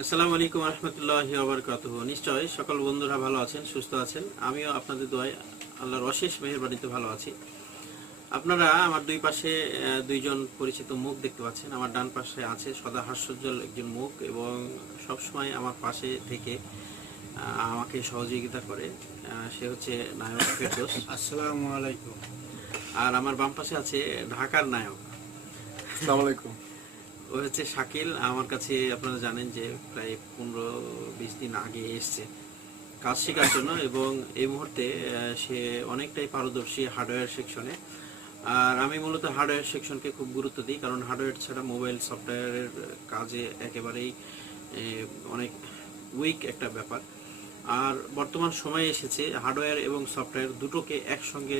আসসালামু আলাইকুম রহমতুল্লাহ আবরকাত নিশ্চয় সকল বন্ধুরা ভালো আছেন সুস্থ আছেন? আমিও আপনাদের দোয়ায় আল্লাহর অশেষ মেহেরবানিতে ভালো আছি। আপনারা আমার দুই পাশে দুইজন পরিচিত মুখ দেখতে পাচ্ছেন। আমার ডান পাশে আছে সদা হাস্যোজ্জ্বল একজন মুখ এবং সবসময় আমার পাশে থেকে আহ, আমাকে সহযোগিতা করে আহ, সে হচ্ছে নায়ক ফেরদোস। আসসালামু আলাইকুম। আর আমার বাম পাশে আছে ঢাকার নায়ক। আসসালামু আলাইকুম। ও হচ্ছে শাকিল। আমার কাছে আপনারা জানেন যে প্রায় পনেরো বিশ দিন আগে এসছে কাজ শেখার জন্য এবং এই মুহূর্তে সে অনেকটাই পারদর্শী হার্ডওয়্যার সেকশনে। আর আমি মূলত হার্ডওয়্যার সেকশনকে খুব গুরুত্ব দিই, কারণ হার্ডওয়্যার ছাড়া মোবাইল সফটওয়্যারের কাজে একেবারেই অনেক উইক একটা ব্যাপার। আর বর্তমান সময়ে এসেছে হার্ডওয়্যার এবং সফটওয়্যার দুটোকে একসঙ্গে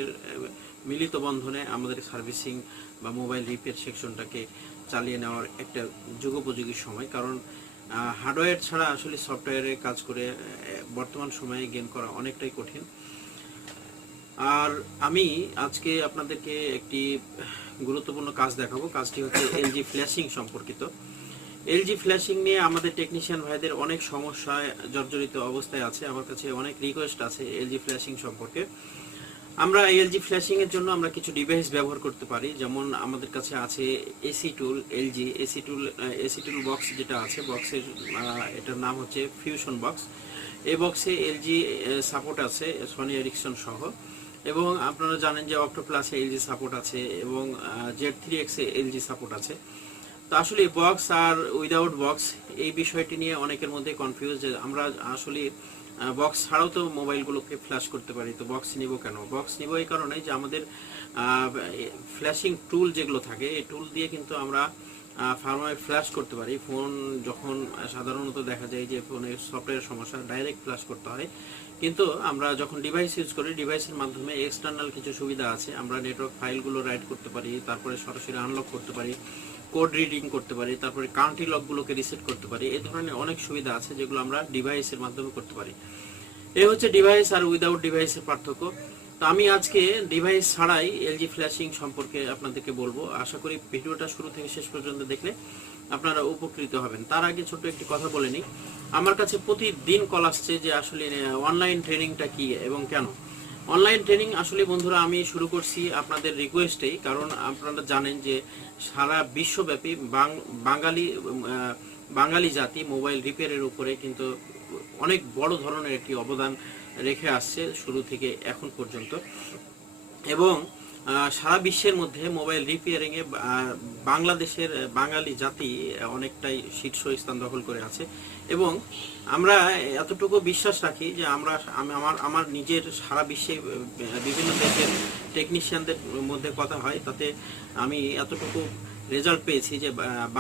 মিলিত বন্ধনে আমাদের সার্ভিসিং বা মোবাইল রিপেয়ার সেকশনটাকে চালিয়ে নেওয়ার একটা যুগোপযোগী সময়, কারণ হার্ডওয়্যার ছাড়া আসলে সফটওয়্যারে কাজ করে বর্তমান সময়ে গেন করা অনেকটাই কঠিন। আর আমি আজকে আপনাদেরকে একটি গুরুত্বপূর্ণ কাজ দেখাবো। কাজটি হচ্ছে এলজি ফ্ল্যাশিং সম্পর্কিত। এলজি ফ্ল্যাশিং নিয়ে আমাদের টেকনিশিয়ান ভাইদের অনেক সমস্যায়, জর্জরিত অবস্থায় আছে। আমার কাছে অনেক রিকোয়েস্ট আছে এলজি ফ্ল্যাশিং সম্পর্কে। আমরা এলজি ফ্ল্যাশিং এর জন্য আমরা কিছু ডিভাইস ব্যবহার করতে পারি। যেমন আমাদের কাছে আছে AC tool LG AC tool AC tool box যেটা আছে বক্সের এটার নাম হচ্ছে ফিউশন বক্স এই বক্সে এলজি সাপোর্ট আছে সনি এরিকসন সহ। এবং আপনারা জানেন যে অক্টোপ্লাসে এলজি সাপোর্ট আছে এবং জেড থ্রি এক্সে এলজি সাপোর্ট আছে। তো আসলে বক্স আর উইদাউট বক্স এই বিষয়টি নিয়ে অনেকের মধ্যে কনফিউজ আমরা আসলে বক্স ছাড়াও তো মোবাইলগুলোকে ফ্ল্যাশ করতে পারি, তো বক্স নিব কেন? বক্স নিব এই কারণে যে আমাদের ফ্ল্যাশিং টুল যেগুলো থাকে, এই টুল দিয়ে কিন্তু আমরা ফার্মায় ফ্ল্যাশ করতে পারি। ফোন যখন, সাধারণত দেখা যায় যে ফোনের সফটওয়্যার সমস্যা ডাইরেক্ট ফ্ল্যাশ করতে হয়। কিন্তু আমরা যখন ডিভাইস ইউজ করি ডিভাইসের মাধ্যমে এক্সটার্নাল কিছু সুবিধা আছে। আমরা নেটওয়ার্ক ফাইলগুলো রাইট করতে পারি, তারপরে সরাসরি আনলক করতে পারি কোড রিডিং করতে পারি, তারপরে কাউন্টি লকগুলোকে রিসেট করতে পারি এই ধরনের অনেক সুবিধা আছে যেগুলো আমরা ডিভাইসের মাধ্যমে করতে পারি। এই হচ্ছে ডিভাইস আর উইদাউট ডিভাইসের পার্থক্য। তো আমি আজকে ডিভাইস ছাড়াই এলজি ফ্ল্যাশিং সম্পর্কে আপনাদেরকে বলব। আশা করি ভিডিওটা শুরু থেকে শেষ পর্যন্ত দেখলে আপনারা উপকৃত হবেন। তার আগে ছোট্ট একটি কথা বলে নিই। আমার কাছে প্রতিদিন কল আসছে যে আসলে অনলাইন ট্রেনিংটা কি এবং কেন? অনলাইন ট্রেনিং আসলে বন্ধুরা আমি শুরু করছি আপনাদের রিকোয়েস্টেই কারণ আপনারা জানেন যে সারা বিশ্বব্যাপী বাঙালি বাঙালি জাতি মোবাইল রিপেয়ারের উপরে কিন্তু অনেক বড় ধরনের একটি অবদান রেখে আসছে শুরু থেকে এখন পর্যন্ত। এবং সারা বিশ্বের মধ্যে মোবাইল রিপেয়ারিং এ বাংলাদেশের বাঙালি জাতি অনেকটাই শীর্ষ স্থান দখল করে আছে। এবং আমরা এতটুকু বিশ্বাস রাখি যে আমরা, আমি, আমার আমার নিজের সারা বিশ্বে বিভিন্ন দেশের টেকনিশিয়ানদের মধ্যে কথা হয়, তাতে আমি এতটুকু রেজাল্ট পেয়েছি যে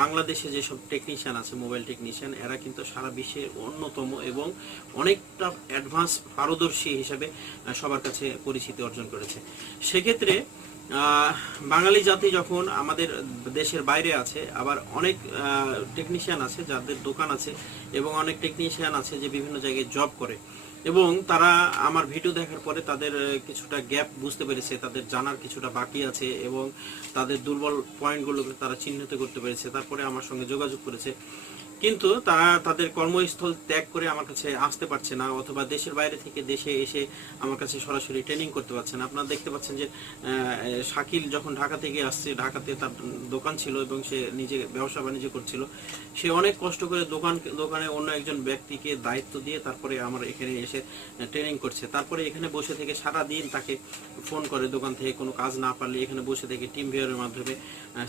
বাংলাদেশে যেসব টেকনিশিয়ান আছে মোবাইল টেকনিশিয়ান এরা কিন্তু সারা বিশ্বের অন্যতম এবং অনেকটা অ্যাডভান্স পারদর্শী হিসেবে সবার কাছে পরিচিতি অর্জন করেছে। সেক্ষেত্রে বাঙালি জাতি যখন আমাদের দেশের বাইরে আছে, আবার অনেক টেকনিশিয়ান আছে যাদের দোকান আছে এবং অনেক টেকনিশিয়ান আছে যে বিভিন্ন জায়গায় জব করে। এবং তারা আমার ভিডিও দেখার পরে তাদের কিছুটা গ্যাপ বুঝতে পেরেছে, তাদের জানার কিছুটা বাকি আছে এবং তাদের দুর্বল পয়েন্টগুলোকে তারা চিহ্নিত করতে পেরেছে। তারপরে আমার সঙ্গে যোগাযোগ করেছে। কিন্তু তারা তাদের কর্মস্থল ত্যাগ করে আমার কাছে আসতে পারছে না অথবা দেশের বাইরে থেকে দেশে এসে আমার কাছে সরাসরি ট্রেনিং করতে পারছেন আপনারা দেখতে পাচ্ছেন যে শাকিল যখন ঢাকা থেকে আসছে, ঢাকাতে তার দোকান ছিল এবং সে নিজে ব্যবসা বাণিজ্য করছিল। সে অনেক কষ্ট করে দোকান, দোকানে অন্য একজন ব্যক্তিকে দায়িত্ব দিয়ে তারপরে আমার এখানে এসে ট্রেনিং করছে। তারপরে এখানে বসে থেকে সারা দিন তাকে ফোন করে দোকান থেকে কোনো কাজ না পারলে এখানে বসে থেকে টিম ভিউয়ারের মাধ্যমে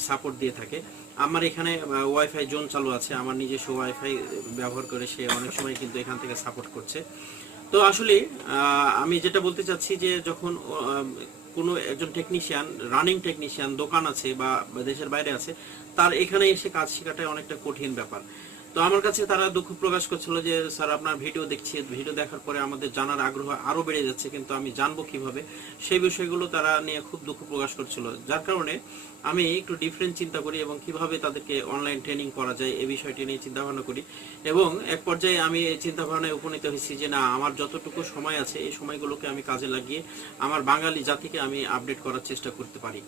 সাপোর্ট দিয়ে থাকে। আমার এখানে ওয়াইফাই জোন চালু আছে। আমার নিজস্ব ওয়াইফাই ব্যবহার করে সে অনেক সময় কিন্তু এখান থেকে সাপোর্ট করছে। তো আসলে আমি যেটা বলতে চাচ্ছি যে যখন কোনো একজন টেকনিশিয়ান রানিং টেকনিশিয়ান দোকান আছে বা দেশের বাইরে আছে, তার এখানে এসে কাজ শেখাটাই অনেকটা কঠিন ব্যাপার। তো আমার কাছে তারা দুঃখ প্রকাশ করছিল যে, স্যার, আপনার ভিডিও দেখছি। ভিডিও দেখার পরে আমাদের জানার আগ্রহ আরও বেড়ে যাচ্ছে, কিন্তু আমি জানব কীভাবে? সেই বিষয়গুলো তারা নিয়ে খুব দুঃখ প্রকাশ করছিল। যার কারণে আমি একটু ডিফারেন্ট চিন্তা করি এবং কীভাবে তাদেরকে অনলাইন ট্রেনিং করা যায় এই বিষয়টি নিয়ে চিন্তা ভাবনা করি। এবং এক পর্যায়ে আমি চিন্তা ভাবনায় উপনীত হয়েছি যে, না, আমার যতটুকু সময় আছে, এই সময়গুলোকে আমি কাজে লাগিয়ে আমার বাঙালি জাতিকে আমি আপডেট করার চেষ্টা করতে পারি।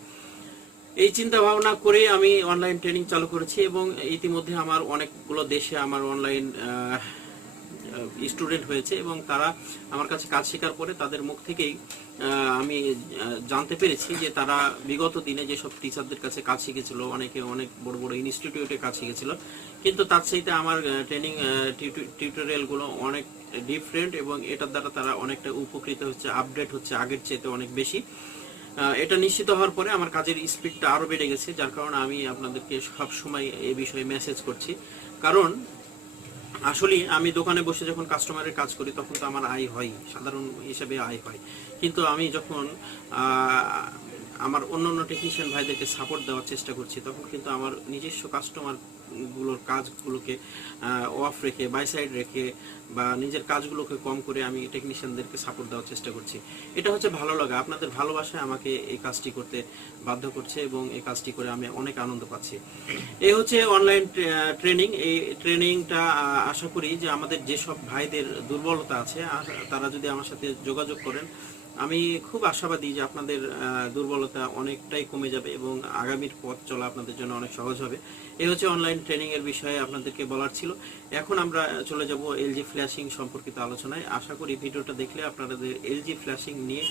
এই চিন্তা ভাবনা করে আমি অনলাইন ট্রেনিং চালু করেছি এবং ইতিমধ্যে আমার অনেকগুলো দেশে আমার অনলাইন স্টুডেন্ট হয়েছে এবং তারা আমার কাছে কাজ শেখার পরে তাদের মুখ থেকেই আমি জানতে পেরেছি যে তারা বিগত দিনে যেসব টিচারদের কাছে কাজ শিখেছিল, অনেকে অনেক বড় বড় ইনস্টিটিউটে কাজ শিখেছিল, কিন্তু তার চাইতে আমার ট্রেনিং টিউটোরিয়ালগুলো অনেক ডিফারেন্ট এবং এটার দ্বারা তারা অনেকটা উপকৃত হচ্ছে আপডেট হচ্ছে আগের চেয়েতে অনেক বেশি। এটা নিশ্চিত হওয়ার পরে আমার কাজের স্পিডটা আরও বেড়ে গেছে, যার কারণে আমি আপনাদেরকে সব সময় এই বিষয়ে মেসেজ করছি। কারণ, আসলে আমি দোকানে বসে যখন কাস্টমারের কাজ করি, তখন তো আমার আয় হয়, সাধারণ হিসেবে আয় হয়। কিন্তু আমি যখন আমার অন্য অন্য টেকনিশিয়ান ভাইদেরকে সাপোর্ট দেওয়ার চেষ্টা করছি, তখন কিন্তু আমার নিজস্ব কাস্টমার গুলোর কাজগুলোকে অফ রেখে বাই সাইড রেখে বা নিজের কাজগুলোকে কম করে আমি টেকনিশিয়ানদেরকে সাপোর্ট দেওয়ার চেষ্টা করছি। এটা হচ্ছে ভালো লাগা। আপনাদের ভালোবাসায় আমাকে এই কাজটি করতে বাধ্য করছে এবং এই কাজটি করে আমি অনেক আনন্দ পাচ্ছি। এই হচ্ছে অনলাইন ট্রেনিং এই ট্রেনিংটা আশা করি যে আমাদের যেসব ভাইদের দুর্বলতা আছে তারা যদি আমার সাথে যোগাযোগ করেন আমি খুব আশাবাদী যে আপনাদের দুর্বলতা অনেকটাই কমে যাবে এবং আগামীর পথ চলা আপনাদের জন্য অনেক সহজ হবে। এই হচ্ছে অনলাইন ট্রেনিং এর বিষয়ে আপনাদেরকে বলার ছিল। এখন আমরা চলে যাব এলজি ফ্ল্যাশিং সম্পর্কিত আলোচনায়। আশা করি ভিডিওটা দেখলে আপনাদের এলজি ফ্ল্যাশিং নিয়ে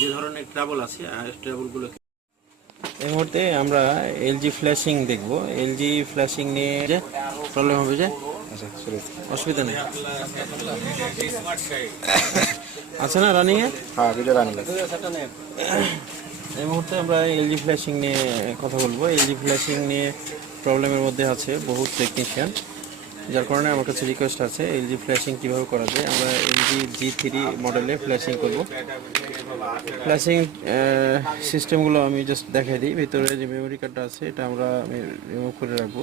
যে ধরনের ট্রাভেল আছে ট্রাবলগুলো এই মুহূর্তে আমরা এলজি ফ্ল্যাশিং দেখব। এলজি ফ্ল্যাশিং নিয়ে যে প্রবলেম হবে যে? আচ্ছা অসুবিধা নেই। আছে না রানিং এ? হ্যাঁ ভিডিও রানিং এই মুহূর্তে আমরা এলজি ফ্ল্যাশিং নিয়ে কথা বলব। এলজি ফ্ল্যাশিং নিয়ে প্রবলেমের মধ্যে আছে বহু টেকনিশিয়ান যার কারণে আমার কাছে রিকোয়েস্ট আছে এলজি ফ্ল্যাশিং কীভাবে করা যায়। আমরা এলজি জি থ্রি মডেলে ফ্ল্যাশিং করব। ফ্ল্যাশিং সিস্টেমগুলো আমি জাস্ট দেখাই দিই। ভিতরে যে মেমোরি কার্ডটা আছে, এটা আমরা আমি রিমুভ করে রাখব।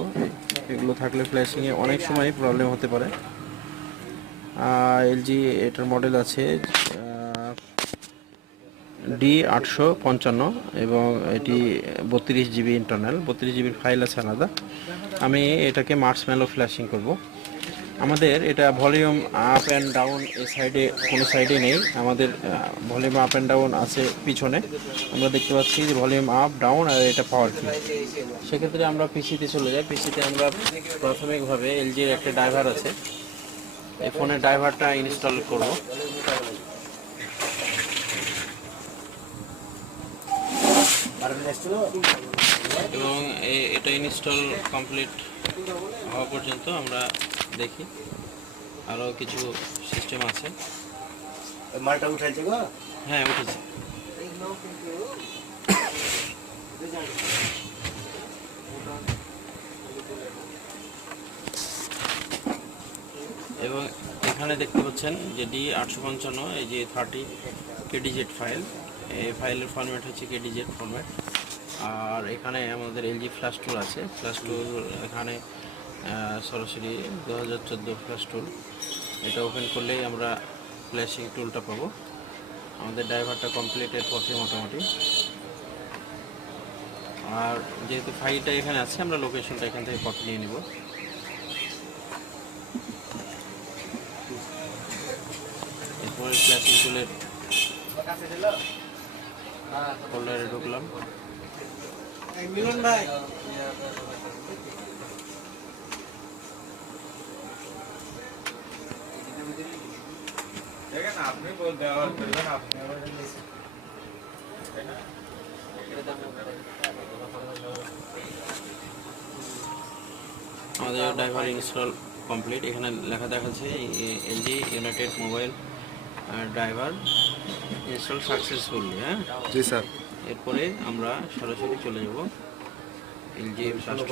এগুলো থাকলে ফ্ল্যাশিংয়ে অনেক সময় প্রবলেম হতে পারে। এলজি এটার মডেল আছে ডি আটশো পঞ্চান্ন এবং এটি বত্রিশ জিবি ইন্টারনাল বত্রিশ জিবির ফাইল আছে আলাদা। আমি এটাকে মার্চ ম্যালো ফ্ল্যাশিং করব। আমাদের এটা ভলিউম আপ অ্যান্ড ডাউন এই সাইডে, কোনো সাইডে নেই। আমাদের ভলিউম আপ অ্যান্ড ডাউন আছে পিছনে। আমরা দেখতে পাচ্ছি যে ভলিউম আপ, ডাউন আর এটা পাওয়ার কি। সেক্ষেত্রে আমরা পিসিতে চলে যাই। পিসিতে আমরা প্রাথমিকভাবে এলজির একটা ড্রাইভার আছে। এই ফোনের ড্রাইভারটা ইনস্টল করব। এবং এটা ইনস্টল কমপ্লিট হওয়া পর্যন্ত আমরা দেখি। আরও কিছু সিস্টেম আছে। মালটা উঠাইছে গো? হ্যাঁ উঠেছে। এবং এখানে দেখতে পাচ্ছেন যে ডি আটশো পঞ্চান্ন এই যে থার্টি কেডিজেড ফাইল এই ফাইলের ফরম্যাট হচ্ছে কেডিজেড ফরম্যাট আর এখানে আমাদের এলজি ফ্ল্যাশ টুল আছে। ফ্ল্যাশ টুল এখানে সরাসরি দু হাজার চোদ্দ ফ্ল্যাশ টুল এটা ওপেন করলেই আমরা ফ্ল্যাশিং টুলটা পাবো। আমাদের ড্রাইভারটা কমপ্লিটের পথে মোটামুটি। আর যেহেতু ফাইলটা এখানে আছে, আমরা লোকেশনটা এখান থেকে কপি নিয়ে নিব। এরপরে ফ্ল্যাশিং টুলের ফোল্ডারে ঢুকলাম। মিলন ভাই। আপনি করবেন আপনি আবার আমাদের ড্রাইভার ইনস্টল কমপ্লিট এখানে লেখা দেখাচ্ছে LG united mobile driver install successful হ্যাঁ? জি স্যার। এরপরে আমরা সরাসরি চলে যাব এলজি ফার্স্ট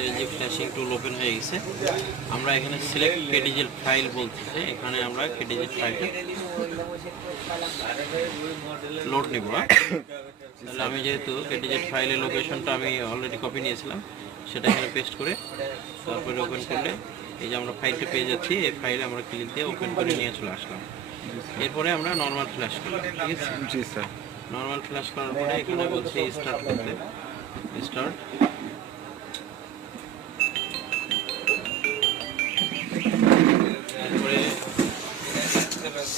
আমাদের এলজি ফ্ল্যাশিং টুল ওপেন হয়ে গেছে। আমরা এখানে সিলেক্ট কেডিজেল ফাইল বলতেছে এখানে আমরা কেডিজেল ফাইলটা লোড নিব হ্যাঁ? তাহলে আমি যেহেতু কেডিজেড ফাইলের লোকেশনটা আমি অলরেডি কপি নিয়েছিলাম সেটা এখানে পেস্ট করে তারপরে ওপেন করলে এই যে আমরা ফাইলটা পেয়ে যাচ্ছি এই ফাইলে আমরা ক্লিক দিয়ে ওপেন করে নিয়ে চলে আসলাম। এরপরে আমরা নর্মাল ফ্ল্যাশ করলাম ঠিক আছে? জি স্যার। নর্মাল ফ্ল্যাশ করার পরে এখানে বলছে স্টার্ট করতে। Start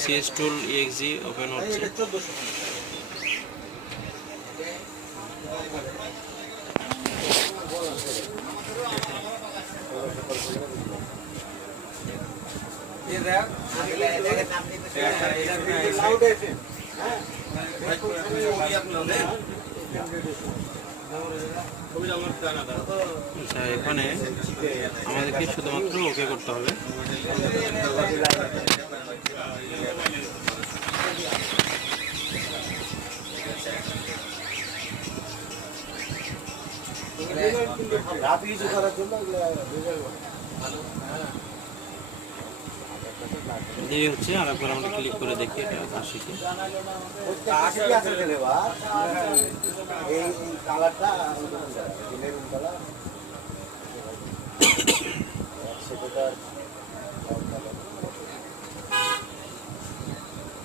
CS tool EXE open হচ্ছে আচ্ছা এখানে আমাদেরকে শুধুমাত্র ওকে করতে হবে। জন্য এগুলো এই হচ্ছে, আর একবার আমরা ক্লিক করে দেখি, এটা আসি কি প্রত্যেকটা আছে গেলে বা এই এই কালারটা মেরুন কালার সেটা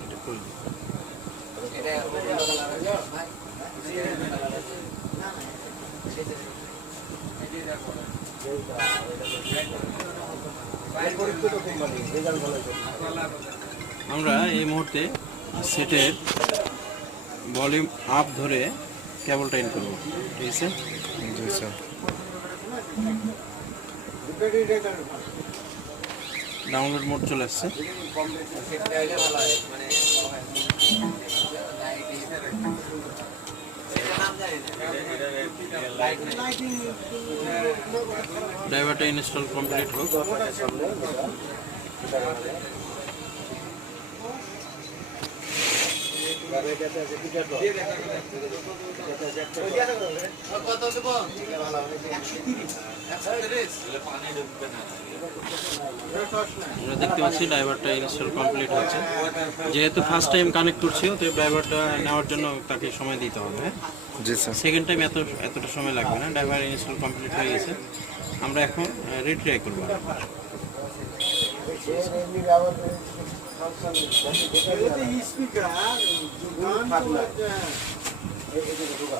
এটা আমরা এই মুহূর্তে সেটের ভলিউম আপ ধরে কেবলটা ইন করব ঠিক আছে? ডাউনলোড মোড চলে আসছে। ড্রাইভারটা ইনস্টল কমপ্লিট হোক আমরা দেখতে পাচ্ছি ড্রাইভারটা ইনস্টল কমপ্লিট হয়েছে যেহেতু ফার্স্ট টাইম কানেক্ট করছি তো ড্রাইভারটা নেওয়ার জন্য তাকে সময় দিতে হবে। জি স্যার। সেকেন্ড টাইম এত এতটা সময় লাগবে না ড্রাইভার ইনস্টল কমপ্লিট হয়ে গেছে। আমরা এখন রিট্রাই করব। এমনি ব্যবহার করে ফাংশন স্পিকার গান ঢোকা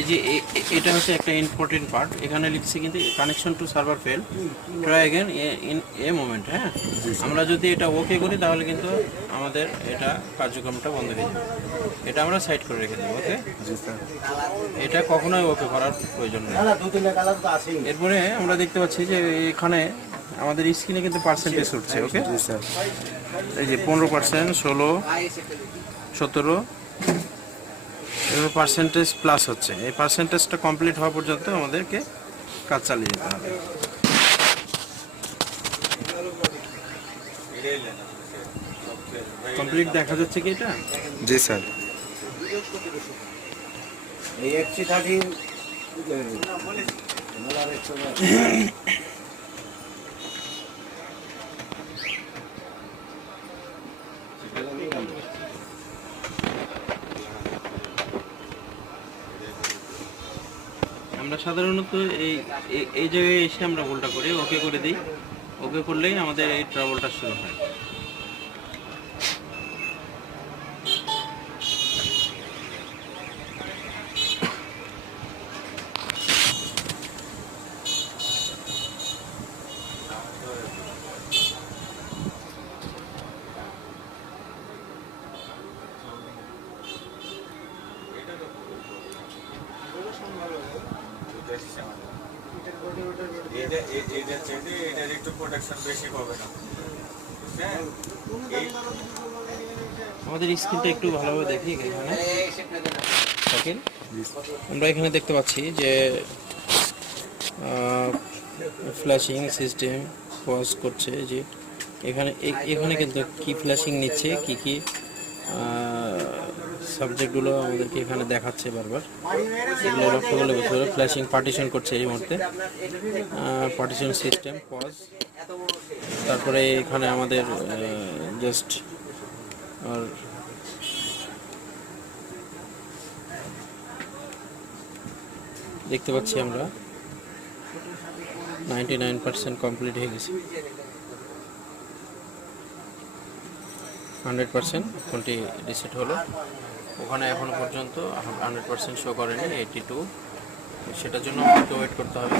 এই যে এটা হচ্ছে একটা ইম্পর্টেন্ট পার্ট এখানে লিখছে কিন্তু connection to server fail try again in a moment হ্যাঁ? আমরা যদি এটা ওকে করি তাহলে কিন্তু আমাদের এটা কার্যক্রমটা বন্ধ হয়ে যাবে। এটা আমরা সাইড করে রেখে দেবো ওকে স্যার। এটা কখনোই ওকে করার প্রয়োজন নেই। না না দু তিনটা কালার তো আছেই। এরপরে আমরা দেখতে পাচ্ছি যে এখানে আমাদের স্ক্রিনে কিন্তু পার্সেন্টেজ উঠছে ওকে এই যে পনেরো পার্সেন্ট ষোলো সতেরো এভাবে পার্সেন্টেজ প্লাস হচ্ছে। এই পার্সেন্টেজটা কমপ্লিট হওয়া পর্যন্ত আমাদেরকে কাজ চালিয়ে যেতে হবে। কমপ্লিট দেখা যাচ্ছে কি এটা? জি স্যার। এই এফসি থার্টি সাধারণত এই, এই- জায়গায় এসে আমরা ভুলটা করি, ওকে করে দিই। ওকে করলেই আমাদের এই ট্রাভেলটা শুরু হয়। চাইতে এটার একটু বেশি পাবে না। হ্যাঁ? আমাদের স্ক্রিনটা একটু ভালোভাবে দেখি এখানে। আমরা এখানে দেখতে পাচ্ছি যে ফ্ল্যাশিং সিস্টেম পজ করছে যে, এখানে এখানে কিন্তু কি ফ্ল্যাশিং নিচ্ছে, কি কি সাবজেক্টগুলো আমাদেরকে এখানে দেখাচ্ছে বারবার। এগুলো লক্ষ্য করলে বুঝতে পারবে ফ্ল্যাশিং পার্টিশন করছে এই মুহূর্তে। পার্টিশন সিস্টেম পজ তারপরে এখানে আমাদের জাস্ট আর দেখতে পাচ্ছি আমরা। নাইনটি নাইন পার্সেন্ট কমপ্লিট হয়ে গেছে। হান্ড্রেড পার্সেন্ট ফোনটি রিসেট হলো? ওখানে এখনও পর্যন্ত হান্ড্রেড পার্সেন্ট শো করেনি এইটি টু সেটার জন্য আমাকে ওয়েট করতে হবে।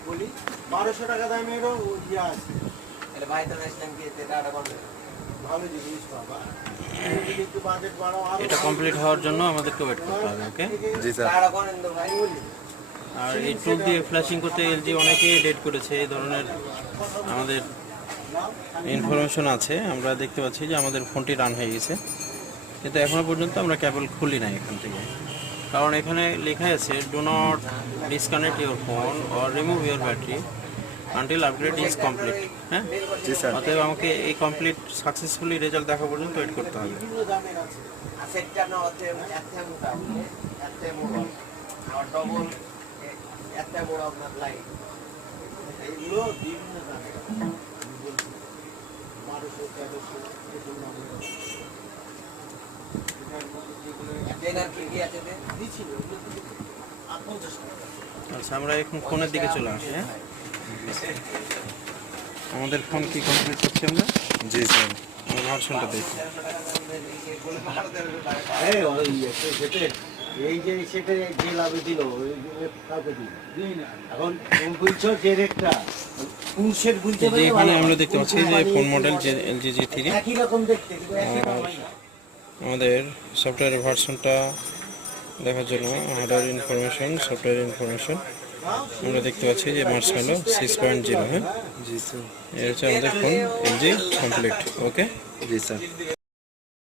তো বারোশো টাকা দামেরও ইয়ে আছে জিনিস বাবা তুমি যদি এটা কমপ্লিট হওয়ার জন্য আমাদেরকে ওয়েট করতে হবে ওকে জি স্যার আর এই টুল দিয়ে ফ্ল্যাশিং করতে এলজি অনেকেই ডেট করেছে এই ধরনের আমাদের ইনফরমেশন আছে। আমরা দেখতে পাচ্ছি যে আমাদের ফোনটি রান হয়ে গেছে। কিন্তু এখনও পর্যন্ত আমরা কেবল খুলি নাই এখান থেকে। কারণ এখানে লেখা আছে do not disconnect your phone or remove your battery until upgrade is complete হ্যাঁ? জি স্যার। অতএব আমাকে এই কমপ্লিট সাকসেসফুলি রেজাল্ট দেখা পর্যন্ত ওয়েট করতে হবে। আচ্ছা আমরা এখন ফোনের দিকে চলে আসি হ্যাঁ? আমাদের ফোন কি কমপ্লিট করছি আমরা? জি স্যার আমার ভার্সনটা দেখি। এই যে সেটে যে লাভে দিল কাউকে দিল। এখন তুমি যে রেটটা এখানে আমরা দেখতে পাচ্ছি যে ফোন মডেল যে এলজি জি থ্রি। আমাদের সফটওয়্যার ভার্সনটা দেখার জন্য হার্ডওয়্যার ইনফরমেশন সফটওয়্যার ইনফরমেশন আমরা দেখতে পাচ্ছি যে মার্চ হলো সিক্স পয়েন্ট জিরো হ্যাঁ? জি স্যার এর হচ্ছে আমাদের ফোন এলজি কমপ্লিট ওকে জি স্যার